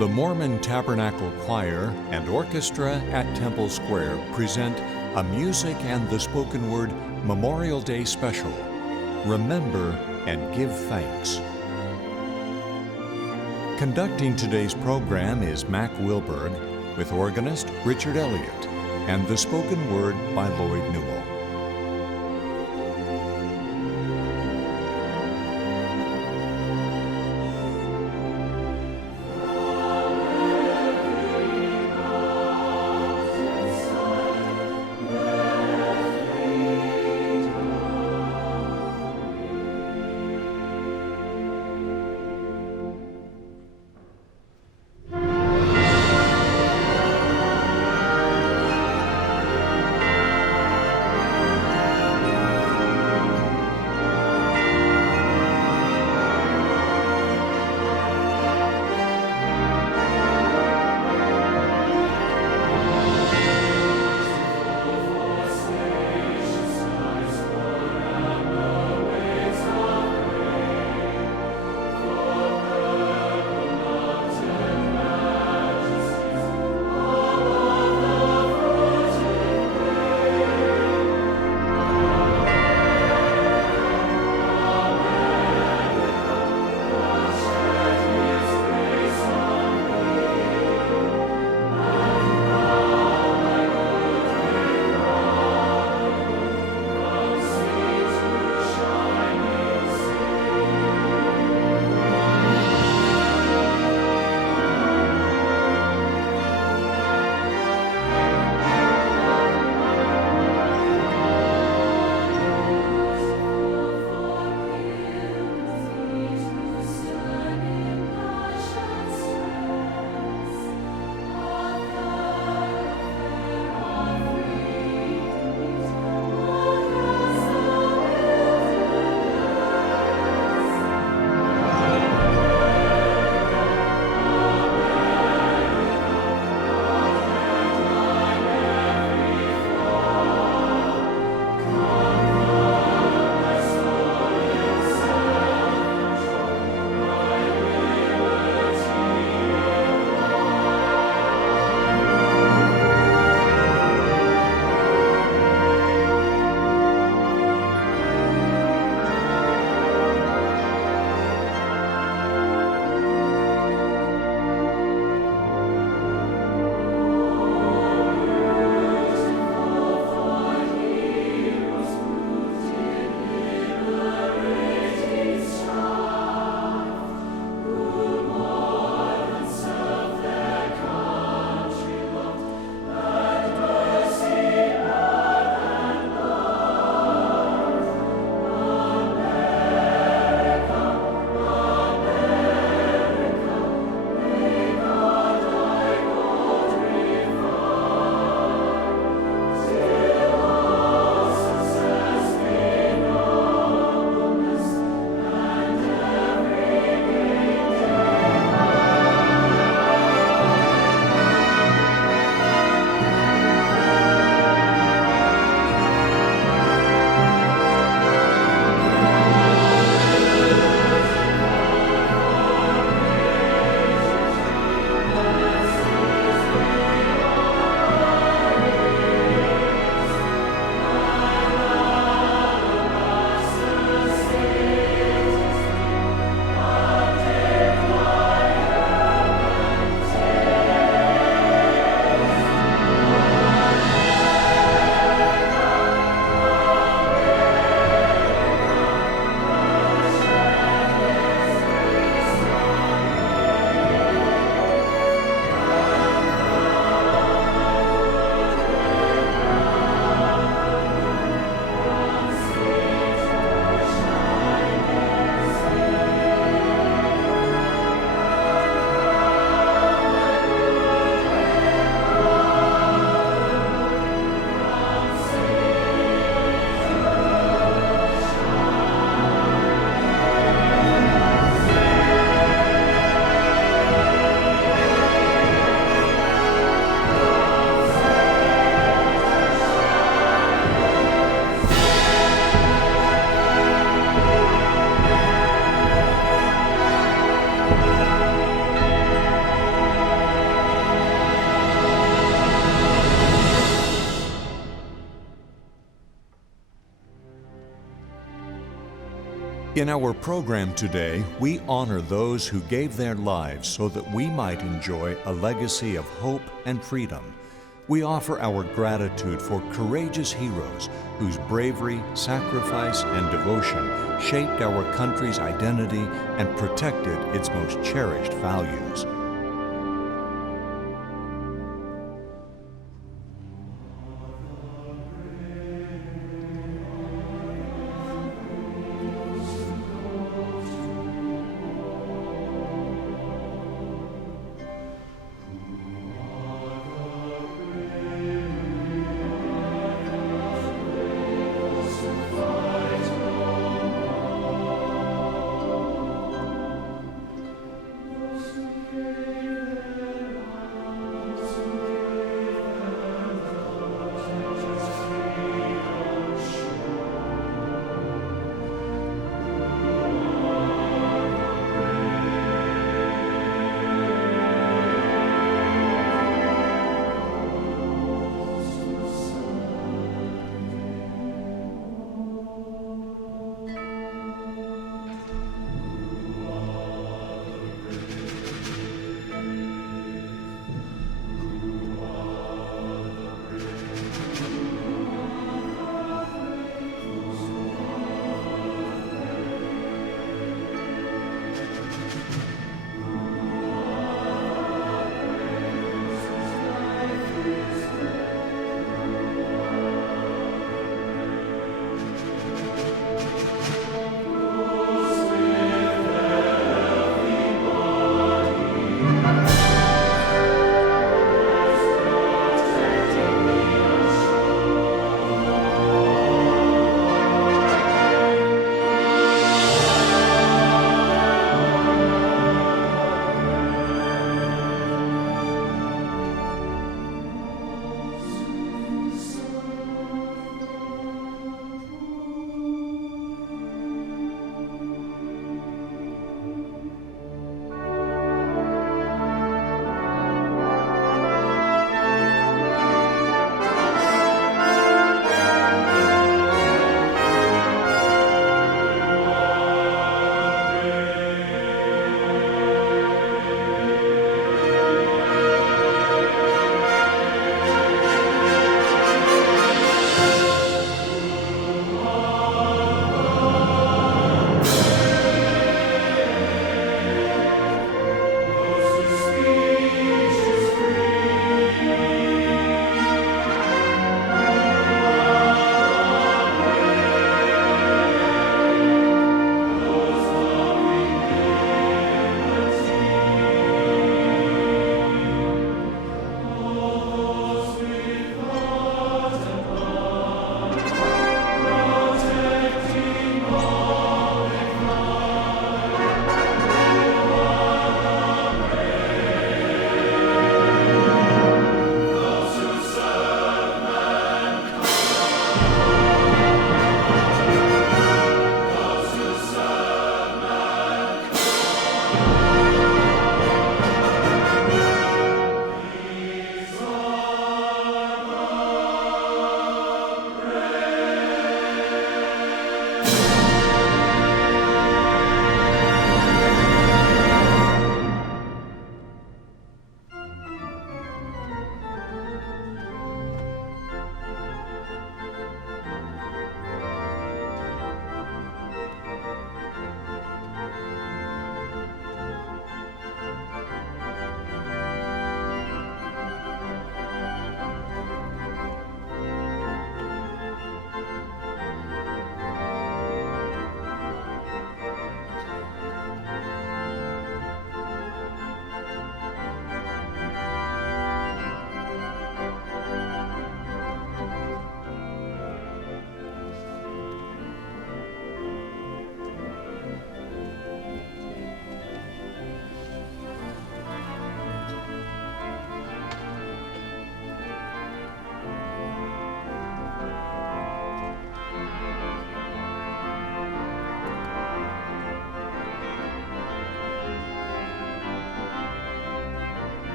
The Mormon Tabernacle Choir and Orchestra at Temple Square present a Music and the Spoken Word Memorial Day Special. Remember and give thanks. Conducting today's program is Mac Wilberg with organist Richard Elliott and the spoken word by Lloyd Newell. In our program today, we honor those who gave their lives so that we might enjoy a legacy of hope and freedom. We offer our gratitude for courageous heroes whose bravery, sacrifice, and devotion shaped our country's identity and protected its most cherished values.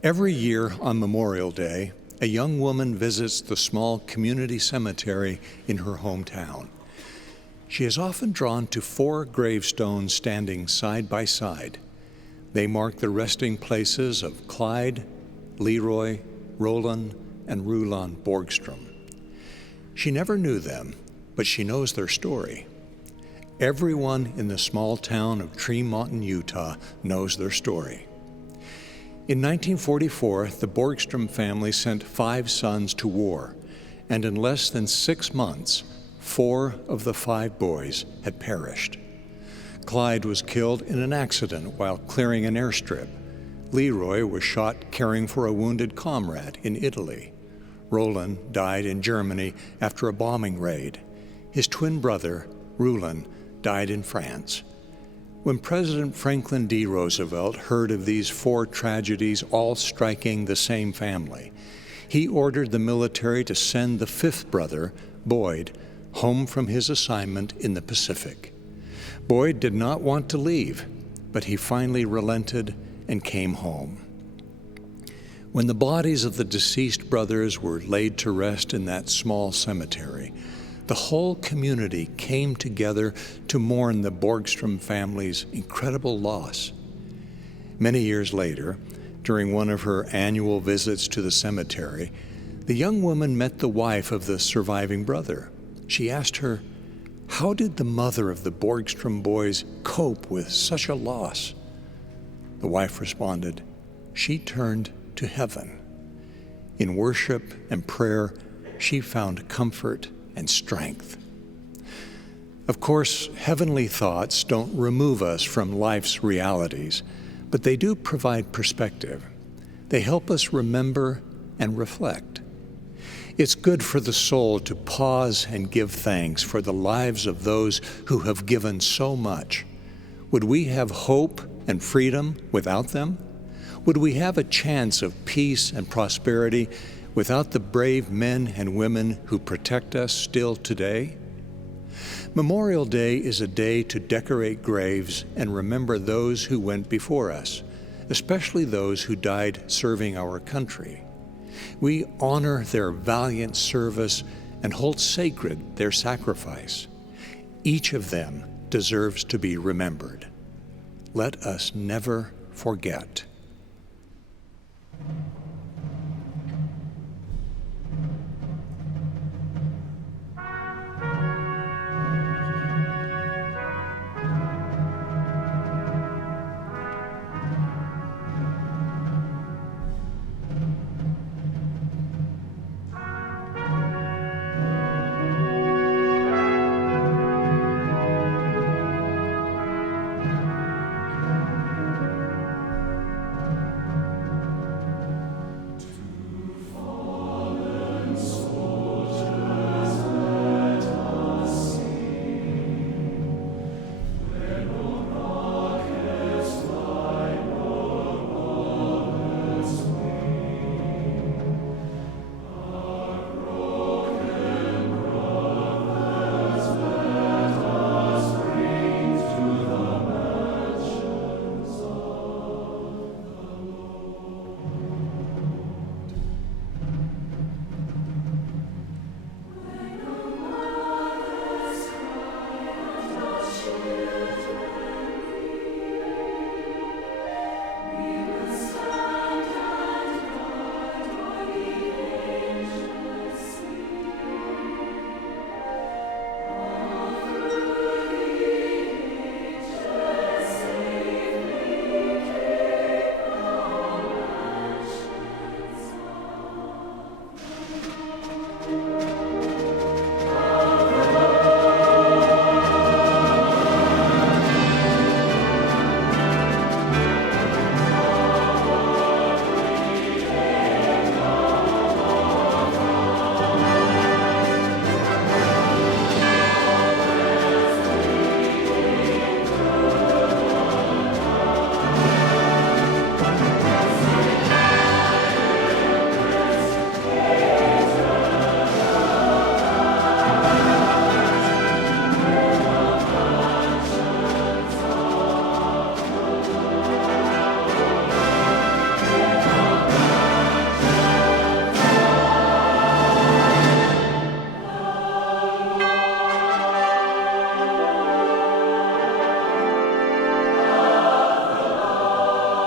Every year on Memorial Day, a young woman visits the small community cemetery in her hometown. She is often drawn to 4 gravestones standing side by side. They mark the resting places of Clyde, Leroy, Roland, and Rulon Borgstrom. She never knew them, but she knows their story. Everyone in the small town of Tree Mountain, Utah knows their story. In 1944, the Borgstrom family sent 5 sons to war, and in less than 6 months, 4 of the 5 boys had perished. Clyde was killed in an accident while clearing an airstrip. Leroy was shot caring for a wounded comrade in Italy. Roland died in Germany after a bombing raid. His twin brother, Rulon, died in France. When President Franklin D. Roosevelt heard of these 4 tragedies all striking the same family, he ordered the military to send the 5th brother, Boyd, home from his assignment in the Pacific. Boyd did not want to leave, but he finally relented and came home. When the bodies of the deceased brothers were laid to rest in that small cemetery, the whole community came together to mourn the Borgstrom family's incredible loss. Many years later, during one of her annual visits to the cemetery, the young woman met the wife of the surviving brother. She asked her, "How did the mother of the Borgstrom boys cope with such a loss?" The wife responded, "She turned to heaven. In worship and prayer, she found comfort and strength." Of course, heavenly thoughts don't remove us from life's realities, but they do provide perspective. They help us remember and reflect. It's good for the soul to pause and give thanks for the lives of those who have given so much. Would we have hope and freedom without them? Would we have a chance of peace and prosperity without the brave men and women who protect us still today? Memorial Day is a day to decorate graves and remember those who went before us, especially those who died serving our country. We honor their valiant service and hold sacred their sacrifice. Each of them deserves to be remembered. Let us never forget.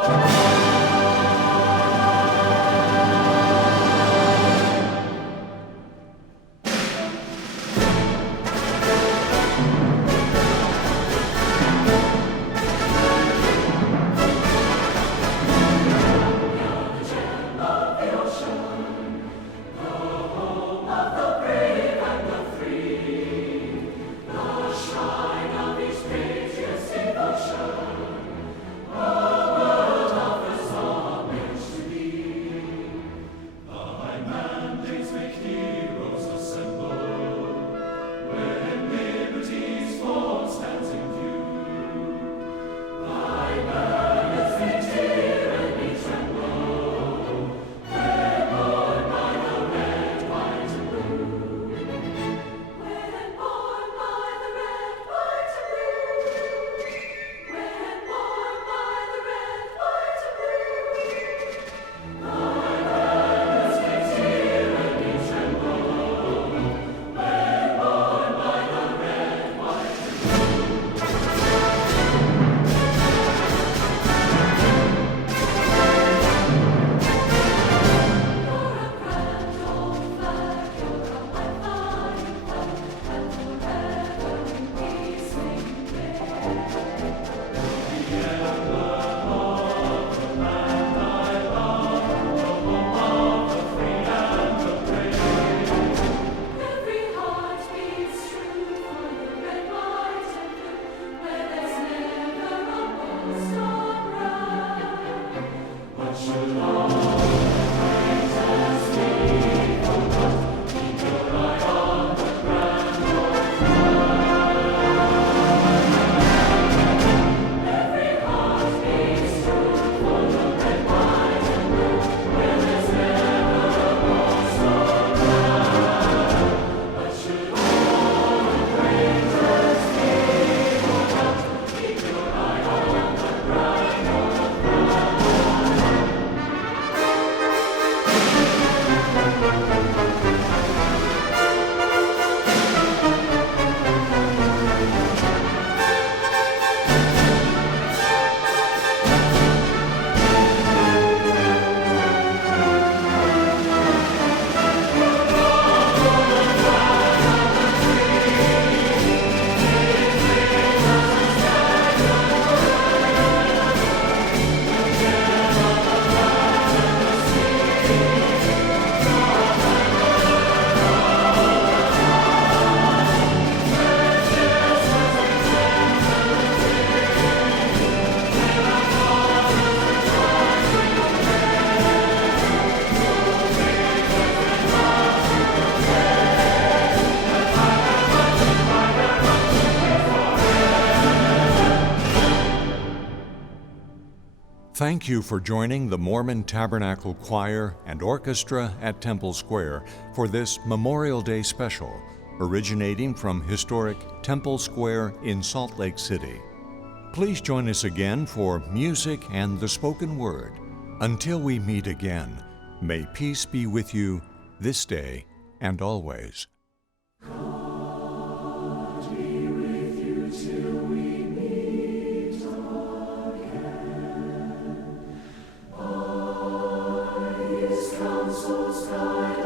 Thank you for joining the Mormon Tabernacle Choir and Orchestra at Temple Square for this Memorial Day special, originating from historic Temple Square in Salt Lake City. Please join us again for music and the spoken word. Until we meet again, may peace be with you this day and always. Council's guide.